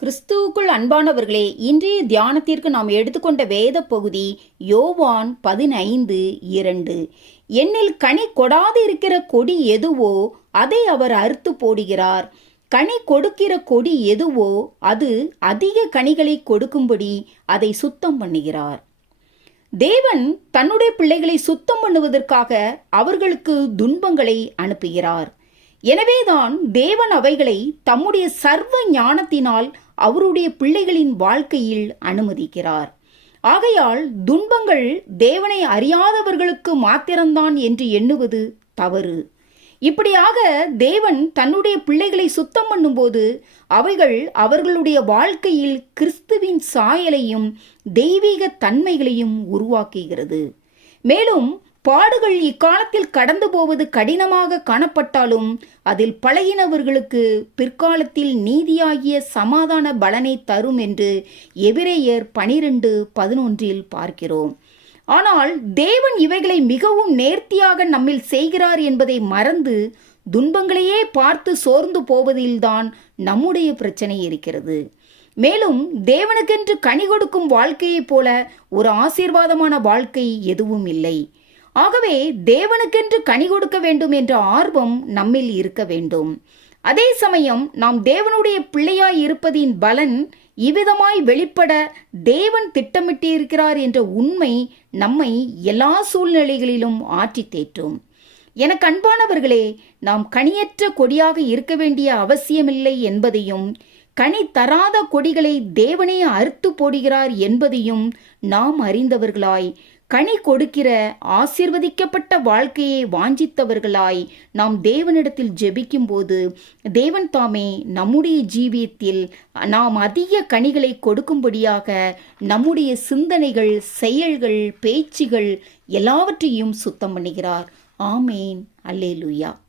கிறிஸ்துவுக்குள் அன்பானவர்களே, இன்றைய தியானத்திற்கு நாம் எடுத்துக்கொண்ட வேத பகுதி யோவான் 15:2. என்னில் கனி கொடாது இருக்கிற கொடி எதுவோ அதை அவர் அறுத்து போடுகிறார். கனி கொடுக்கிற கொடி எதுவோ அது அதிக கனிகளை கொடுக்கும்படி அதை சுத்தம் பண்ணுகிறார். தேவன் தன்னுடைய பிள்ளைகளை சுத்தம் பண்ணுவதற்காக அவர்களுக்கு துன்பங்களை அனுப்புகிறார். எனவேதான் தேவன் அவைகளை தம்முடைய சர்வ ஞானத்தினால் அவருடைய பிள்ளைகளின் வாழ்க்கையில் அனுமதிக்கிறார். ஆகையால் துன்பங்கள் தேவனை அறியாதவர்களுக்கு மாத்திரம்தான் என்று எண்ணுவது தவறு. இப்படியாக தேவன் தன்னுடைய பிள்ளைகளை சுத்தம் பண்ணும்போது அவைகள் அவர்களுடைய வாழ்க்கையில் கிறிஸ்துவின் சாயலையும் தெய்வீக தன்மைகளையும் உருவாக்குகிறது. மேலும் பாடுகள் இக்காலத்தில் கடந்து போவது கடினமாக காணப்பட்டாலும் அதில் பழகினவர்களுக்கு பிற்காலத்தில் நீதியாகிய சமாதான பலனை தரும் என்று எபிரேயர் 12:11 பார்க்கிறோம். ஆனால் தேவன் இவைகளை மிகவும் நேர்த்தியாக நம்மில் செய்கிறார் என்பதை மறந்து துன்பங்களையே பார்த்து சோர்ந்து போவதில்தான் நம்முடைய பிரச்சனை இருக்கிறது. மேலும் தேவனுக்கென்று கனி கொடுக்கும் வாழ்க்கையைப் போல ஒரு ஆசீர்வாதமான வாழ்க்கை எதுவும் இல்லை. ஆகவே தேவனுக்கென்று கனி கொடுக்க வேண்டும் என்ற ஆர்வம் நம்மில் இருக்க வேண்டும். அதே சமயம் நாம் தேவனுடைய பிள்ளையாய் இருப்பதின் பலன் இவ்விதமாய் வெளிப்பட தேவன் திட்டமிட்டிருக்கிறார் என்ற உண்மை நம்மை எல்லா சூழ்நிலைகளிலும் ஆற்றி தேற்றும். எனக்கு அன்பானவர்களே, நாம் கனியற்ற கொடியாக இருக்க வேண்டிய அவசியமில்லை என்பதையும் கனி தராத கொடிகளை தேவனே அறுத்து போடுகிறார் என்பதையும் நாம் அறிந்தவர்களாய் கனி கொடுக்கிற ஆசீர்வதிக்கப்பட்ட வாழ்க்கையை வாஞ்சித்தவர்களாய் நாம் தேவனிடத்தில் ஜெபிக்கும் போது தேவன் தாமே நம்முடைய ஜீவியத்தில் நாம் அதிக கனிகளை கொடுக்கும்படியாக நம்முடைய சிந்தனைகள், செயல்கள், பேச்சுகள் எல்லாவற்றையும் சுத்தம் பண்ணுகிறார். ஆமேன். அல்லேலூயா.